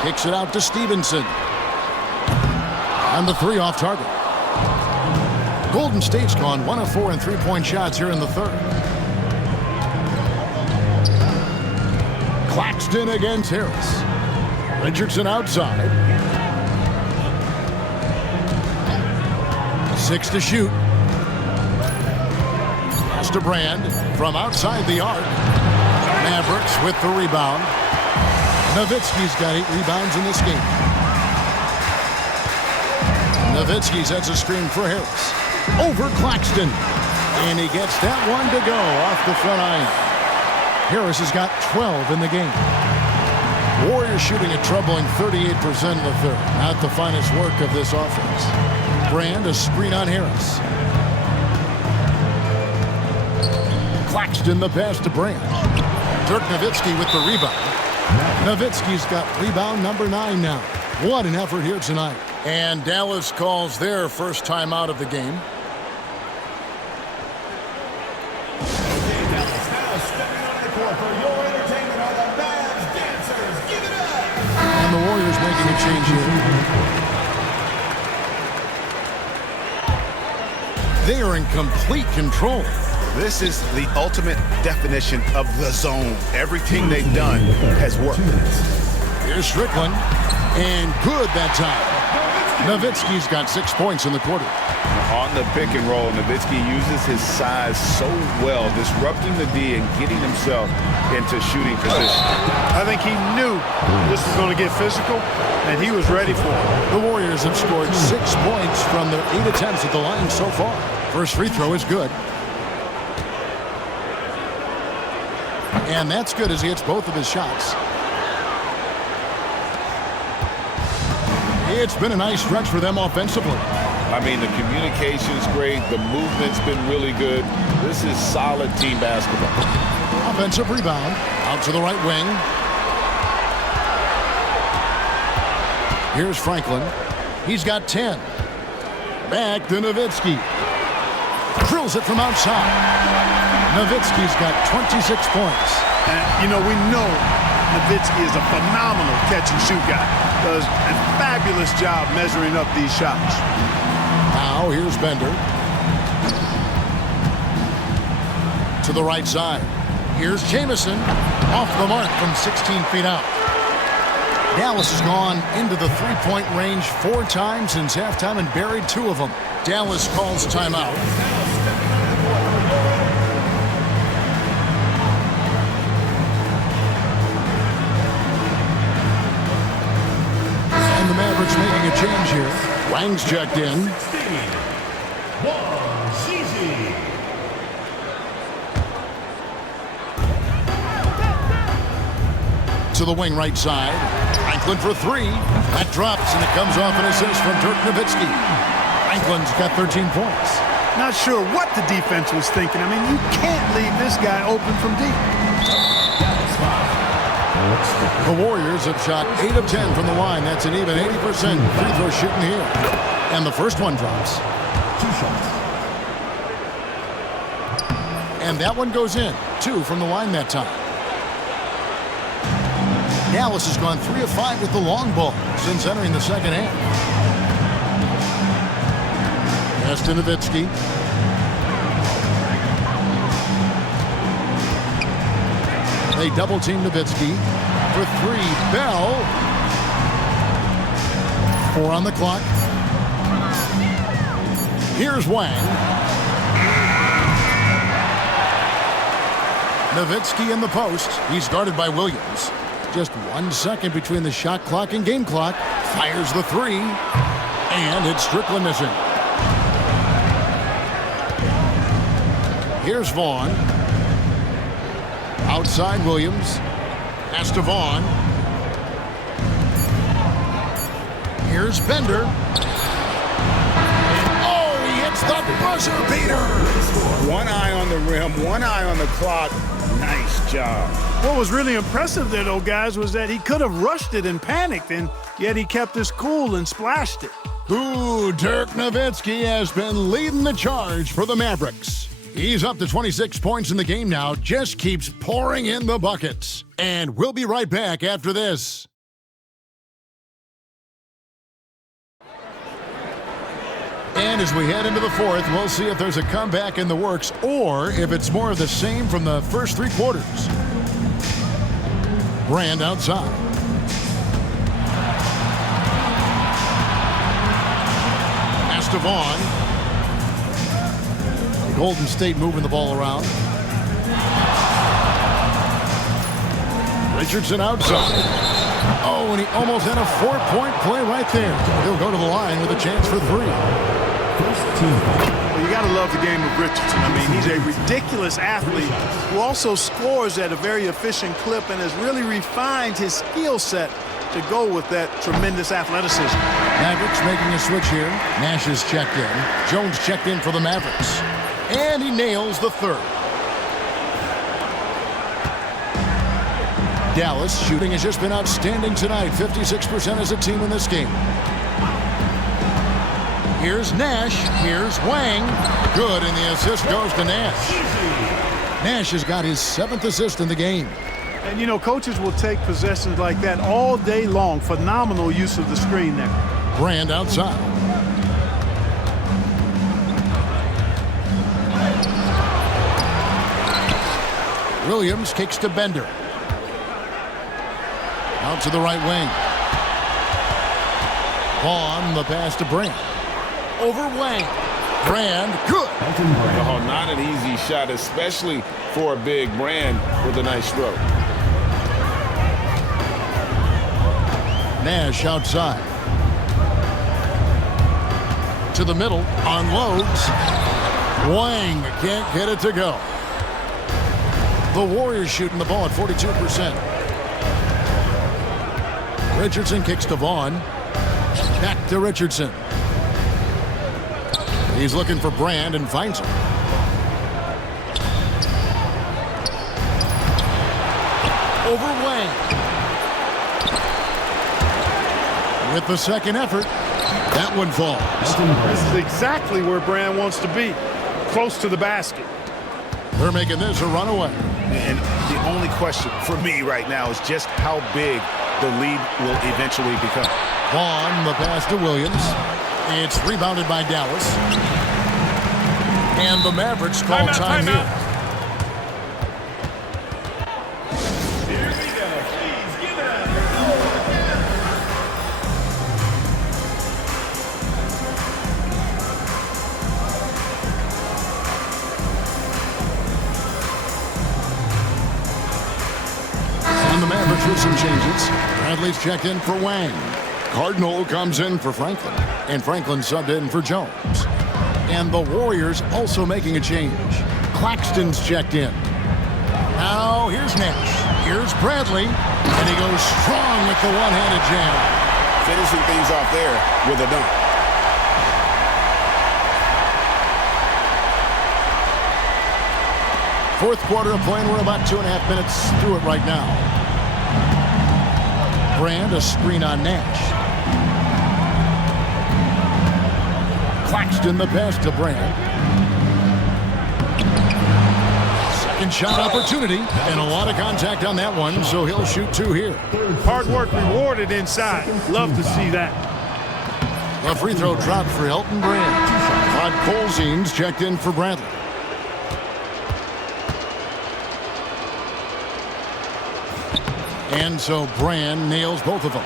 kicks it out to Stevenson. And the 3 off target. Golden State's gone 1 of 4 in 3-point shots here in the third. Claxton against Harris. Richardson outside. 6 to shoot. Pass to Brand from outside the arc. Mavericks with the rebound. Nowitzki's got 8 rebounds in this game. Nowitzki sets a screen for Harris. Over Claxton. And he gets that one to go off the front iron. Harris has got 12 in the game. Warriors shooting a troubling 38% in the third. Not the finest work of this offense. Brand, a screen on Harris. Claxton the pass to Brand. Dirk Nowitzki with the rebound. Nowitzki's got rebound number 9 now. What an effort here tonight. And Dallas calls their first time out of the game. And the Warriors making a change here. They are in complete control. This is the ultimate definition of the zone. Everything they've done has worked. Here's Strickland, and good that time. Nowitzki's got 6 points in the quarter. On the pick and roll, Nowitzki uses his size so well, disrupting the D and getting himself into shooting position. I think he knew this was going to get physical, and he was ready for it. The Warriors have scored 6 points from their 8 attempts at the line so far. First free throw is good. And that's good as he hits both of his shots. It's been a nice stretch for them offensively. I mean, the communication's great. The movement's been really good. This is solid team basketball. Offensive rebound. Out to the right wing. Here's Franklin. He's got 10. Back to Nowitzki. Drills it from outside. Nowitzki's got 26 points. And, you know, we know Nowitzki is a phenomenal catch-and-shoot guy. Does a fabulous job measuring up these shots. Now here's Bender. To the right side. Here's Jamison. Off the mark from 16 feet out. Dallas has gone into the three-point range 4 times since halftime and buried 2 of them. Dallas calls timeout. And the Mavericks making a change here. Wang's checked in. To the wing right side. Franklin for 3. That drops, and it comes off an assist from Dirk Nowitzki. Franklin's got 13 points. Not sure what the defense was thinking. I mean, you can't leave this guy open from deep. The Warriors have shot 8 of 10 from the line. That's an even 80% free throw shooting here. And the first one drops. 2 shots. And that one goes in. 2 from the line that time. Dallas has gone 3 of 5 with the long ball since entering the second half. Pass to Nowitzki. They double-team Nowitzki for 3. Bell. 4 on the clock. Here's Wang. Nowitzki in the post. He's guarded by Williams. Just 1 second between the shot clock and game clock. Fires the 3. And it's Strickland missing. Here's Vaughn. Outside Williams. Pass to Vaughn. Here's Bender. Oh, he hits the buzzer beater. 1 eye on the rim, 1 eye on the clock. Nice job. What was really impressive there, though, guys, was that he could have rushed it and panicked, and yet he kept his cool and splashed it. Ooh, Dirk Nowitzki has been leading the charge for the Mavericks. He's up to 26 points in the game now, just keeps pouring in the buckets. And we'll be right back after this. And as we head into the 4th, we'll see if there's a comeback in the works or if it's more of the same from the first 3 quarters. Brand outside. Pass to Vaughn. Golden State moving the ball around. Richardson outside. Oh, and he almost had a 4-point play right there. He'll go to the line with a chance for 3. Well, you got to love the game of Richardson. I mean, he's a ridiculous athlete who also scores at a very efficient clip and has really refined his skill set to go with that tremendous athleticism. Mavericks making a switch here. Nash is checked in. Jones checked in for the Mavericks. And he nails the 3rd. Dallas shooting has just been outstanding tonight. 56% as a team in this game. Here's Nash. Here's Wang. Good, and the assist goes to Nash. Nash has got his 7th assist in the game. And, you know, coaches will take possessions like that all day long. Phenomenal use of the screen there. Brand outside. Williams kicks to Bender. Out to the right wing. Vaughn, the pass to Brand. Over Wang. Brand, good. Oh, not an easy shot, especially for a big. Brand with a nice stroke. Nash outside. To the middle, unloads. Wang can't get it to go. The Warriors shooting the ball at 42%. Richardson kicks to Vaughn. Back to Richardson. He's looking for Brand and finds him. Over Wang. With the second effort, that one falls. This is exactly where Brand wants to be, close to the basket. They're making this a runaway. And the only question for me right now is just how big the lead will eventually become. Vaughn, the pass to Williams. It's rebounded by Dallas. And the Mavericks call time here. Here we go. Please give it up. And the Mavericks with some changes. Bradley's checked in for Wang. Cardinal comes in for Franklin. And Franklin subbed in for Jones. And the Warriors also making a change. Claxton's checked in. Now here's Nash. Here's Bradley. And he goes strong with the one-handed jam. Finishing things off there with a dunk. Fourth quarter of play, and we're about 2.5 minutes through it right now. Brand, a screen on Nash. Claxton, the pass to Brand. Second shot opportunity, and a lot of contact on that one, so he'll shoot two here. Hard work rewarded inside. Love to see that. The free throw dropped for Elton Brand. Todd Colzine's checked in for Bradley. And so Brand nails both of them.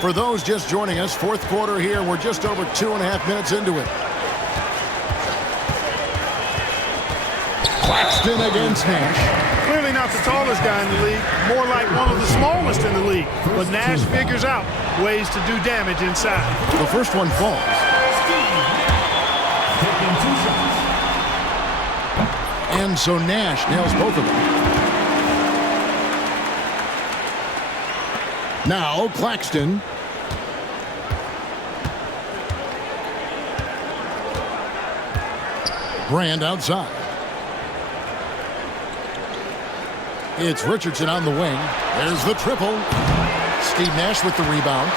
For those just joining us, fourth quarter here, we're just over 2.5 minutes into it. Claxton against Nash. Clearly not the tallest guy in the league, more like one of the smallest in the league. But Nash figures out ways to do damage inside. The first one falls. Taking 2 shots. And so Nash nails both of them. Now Claxton. Brand outside. It's Richardson on the wing. There's the triple. Steve Nash with the rebound.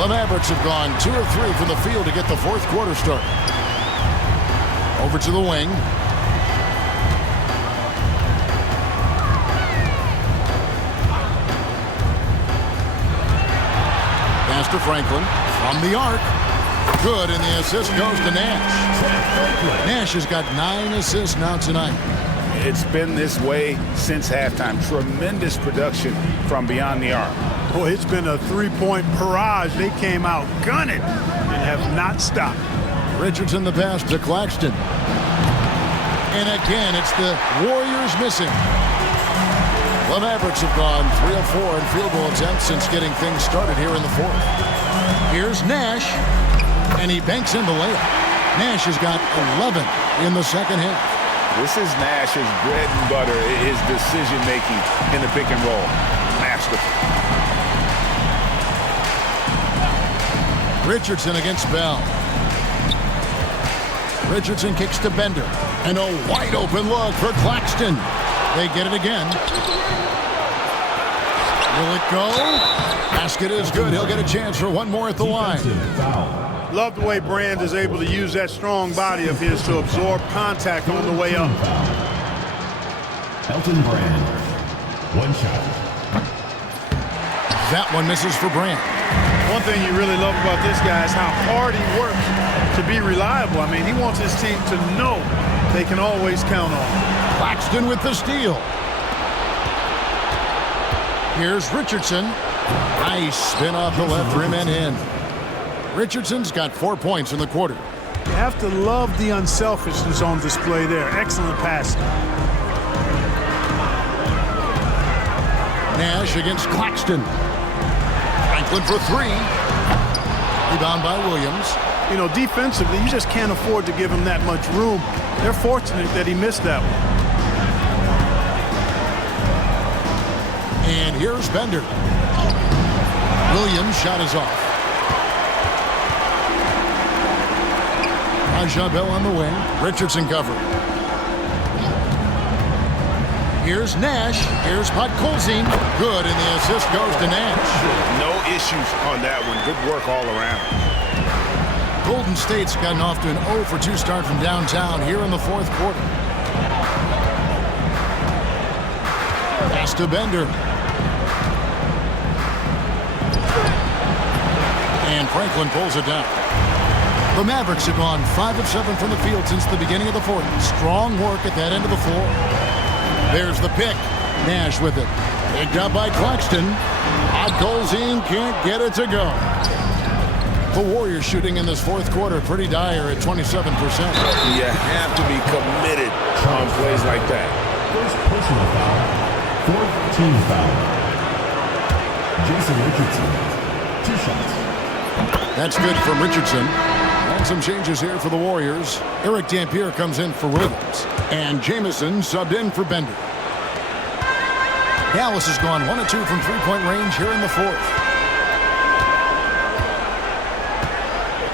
The Mavericks have gone 2 of 3 from the field to get the fourth quarter started. Over to the wing. Pass to Franklin from the arc. Good, and the assist goes to Nash. Nash has got 9 assists now tonight. It's been this way since halftime. Tremendous production from beyond the arc. Boy, it's been a three-point barrage. They came out gunning and have not stopped. Richardson the pass to Claxton. And again, it's the Warriors missing. The Mavericks have gone 3 of 4 in field goal attempts since getting things started here in the fourth. Here's Nash, and he banks in the layup. Nash has got 11 in the second half. This is Nash's bread and butter, his decision-making in the pick and roll. Masterful. Richardson against Bell. Richardson kicks to Bender. And a wide-open look for Claxton. They get it again. Will it go? Basket is good. He'll get a chance for one more at the line. Love the way Brand is able to use that strong body of his to absorb contact on the way up. Elton Brand. 1 shot. That one misses for Brand. One thing you really love about this guy is how hard he works to be reliable. I mean, he wants his team to know they can always count on. Claxton with the steal. Here's Richardson. Nice spin off the left rim and in. Richardson's got 4 points in the quarter. You have to love the unselfishness on display there. Excellent passing. Nash against Claxton. Franklin for three. Rebound by Williams. You know, defensively, you just can't afford to give him that much room. They're fortunate that he missed that one. And here's Bender. Williams' shot is off. Raja Bell on the wing. Richardson covered. Here's Nash. Here's Podkolzin. Good, and the assist goes to Nash. No issues on that one. Good work all around. Golden State's gotten off to an 0 for 2 start from downtown here in the fourth quarter. Pass to Bender. And Franklin pulls it down. The Mavericks have gone 5 of 7 from the field since the beginning of the fourth. Strong work at that end of the floor. There's the pick. Nash with it. Picked up by Claxton. Podkolzin can't get it to go. The Warriors shooting in this fourth quarter pretty dire at 27%. You have to be committed on plays like that. First personal foul. Fourth team foul. Jason Richardson. 2 shots. That's good from Richardson. And some changes here for the Warriors. Eric Dampier comes in for Williams. And Jamison subbed in for Bender. Dallas has gone 1 of 2 from three-point range here in the fourth.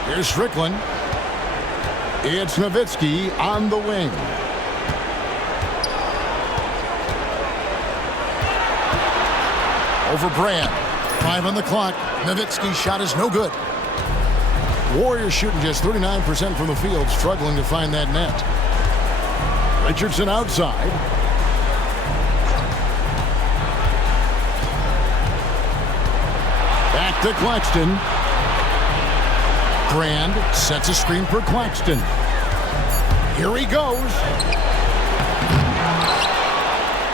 Here's Strickland. It's Nowitzki on the wing. Over Brand. 5 on the clock. Nowitzki's shot is no good. Warriors shooting just 39% from the field, struggling to find that net. Richardson outside. Back to Claxton. Brand sets a screen for Claxton. Here he goes.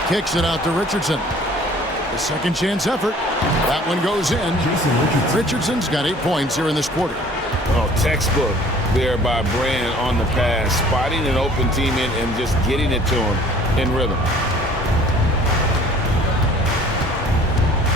Kicks it out to Richardson. The second chance effort. That one goes in. Richardson's got 8 points here in this quarter. Oh, textbook there by Brand on the pass, spotting an open teammate and just getting it to him in rhythm.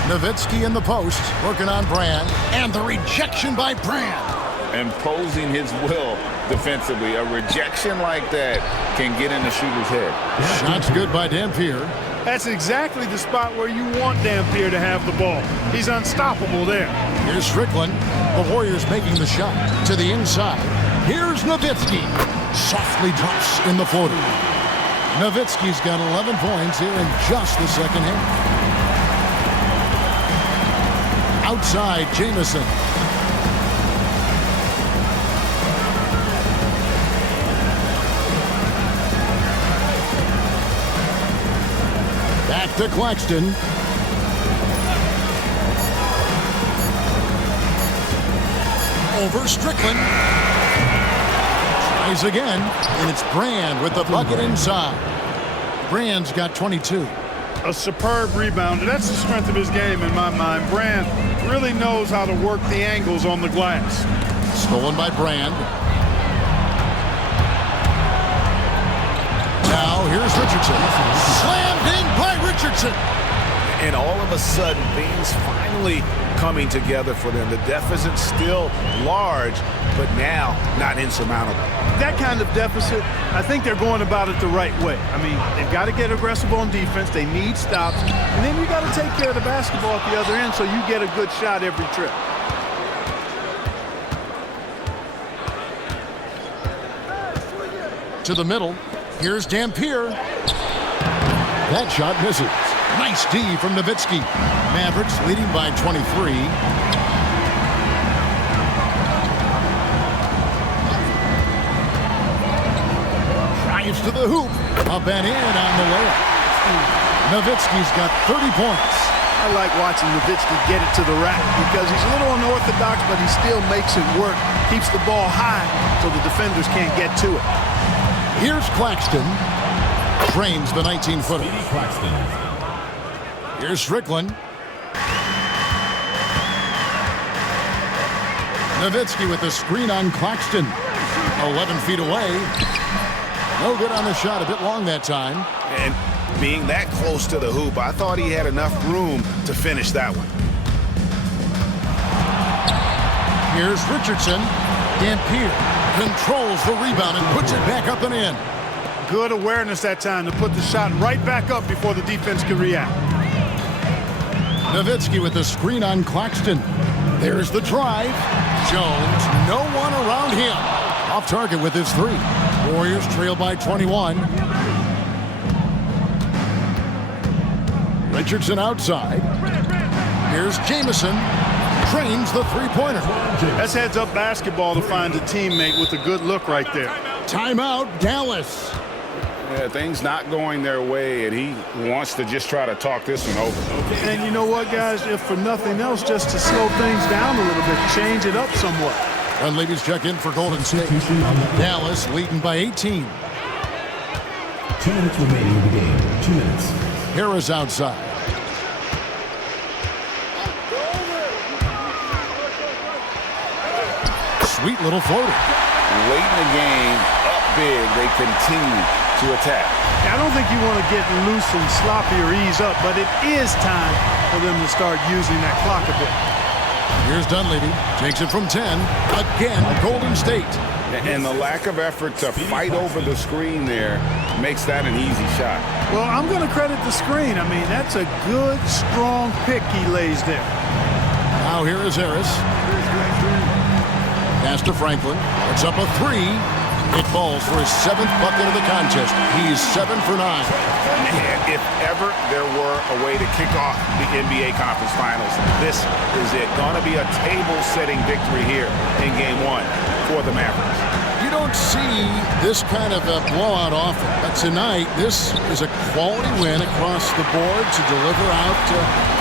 Nowitzki in the post, working on Brand, and the rejection by Brand. Imposing his will defensively. A rejection like that can get in the shooter's head. Shot's good by Dampier. That's exactly the spot where you want Dampier to have the ball. He's unstoppable there. Here's Strickland. The Warriors making the shot to the inside. Here's Nowitzki. Softly drops in the floater. Nowitzki's got 11 points here in just the second half. Outside, Jamison. Back to Claxton. Over Strickland. Tries again, and it's Brand with the bucket inside. Brand's got 22. A superb rebounder. That's the strength of his game in my mind. Brand really knows how to work the angles on the glass. Stolen by Brand. Now here's Richardson. Slammed in by Richardson. And all of a sudden, things finally coming together for them. The deficit's still large, but now not insurmountable. That kind of deficit, I think they're going about it the right way. I mean, they've got to get aggressive on defense. They need stops. And then you got to take care of the basketball at the other end so you get a good shot every trip. To the middle. Here's Dampier. That shot misses. Nice D from Nowitzki. Mavericks leading by 23. Drives to the hoop. Up and in on the layup. Nowitzki's got 30 points. I like watching Nowitzki get it to the rack because he's a little unorthodox, but he still makes it work. Keeps the ball high so the defenders can't get to it. Here's Claxton. Trains the 19-footer. Speedy Claxton. Here's Strickland. Nowitzki with the screen on Claxton. 11 feet away. No good on the shot. A bit long that time. And being that close to the hoop, I thought he had enough room to finish that one. Here's Richardson. Dampier controls the rebound and puts it back up and in. Good awareness that time to put the shot right back up before the defense could react. Nowitzki with the screen on Claxton. There's the drive. Jones, no one around him. Off target with his three. Warriors trail by 21. Richardson outside. Here's Jamison. Trains the three-pointer. That's heads-up basketball to find a teammate with a good look right there. Timeout, Dallas. Yeah, things not going their way, and he wants to just try to talk this one over. And you know what, guys? If for nothing else, just to slow things down a little bit, change it up somewhat. Dunleavy's check in for Golden State. Dallas leading by 18. 2 minutes remaining in the game. 2 minutes. Harris outside. Sweet little floater. Late in the game, up big, they continue to attack. I don't think you want to get loose and sloppy or ease up, but it is time for them to start using that clock a bit. Here's Dunleavy. Takes it from 10. Again, Golden State. And the lack of effort to fight over the screen there makes that an easy shot. Well, I'm going to credit the screen. I mean, that's a good, strong pick he lays there. Now here is Harris. Pass to Franklin. It's up a three. It falls for his 7th bucket of the contest. He's 7 for 9. And if ever there were a way to kick off the NBA Conference Finals, this is it. Going to be a table-setting victory here in Game 1 for the Mavericks. You don't see this kind of a blowout often, but tonight this is a quality win across the board to deliver out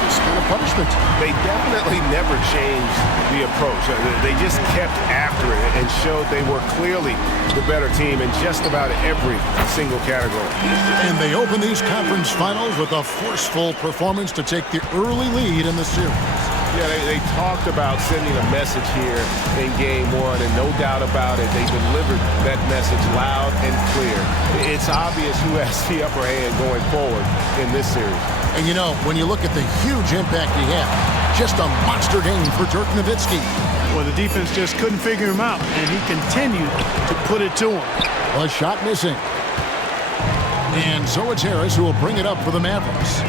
this kind of punishment. They definitely never changed the approach. They just kept after it and showed they were clearly the better team in just about every single category. And they open these conference finals with a forceful performance to take the early lead in the series. Yeah, they talked about sending a message here in Game 1, and no doubt about it, they delivered that message loud and clear. It's obvious who has the upper hand going forward in this series. And you know, when you look at the huge impact he had, just a monster game for Dirk Nowitzki. Well, the defense just couldn't figure him out, and he continued to put it to him. A shot missing. And so it's Harris who will bring it up for the Mavericks.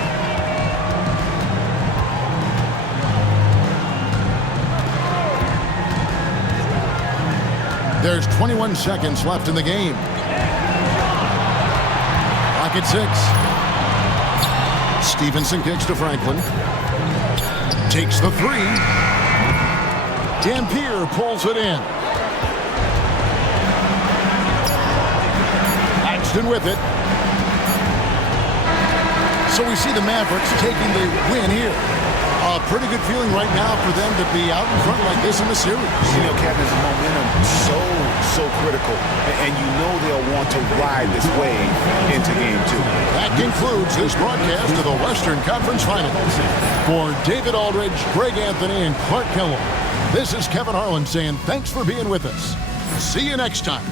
There's 21 seconds left in the game. Clock at 6. Stevenson kicks to Franklin. Takes the three. Dampier pulls it in. Paxton with it. So we see the Mavericks taking the win here. A pretty good feeling right now for them to be out in front like this in the series. You know, Captain, the momentum so critical, and you know they'll want to ride this wave into Game 2. That concludes this broadcast of the Western Conference Finals. For David Aldridge, Greg Anthony, and Clark Kellogg, this is Kevin Harlan saying thanks for being with us. See you next time.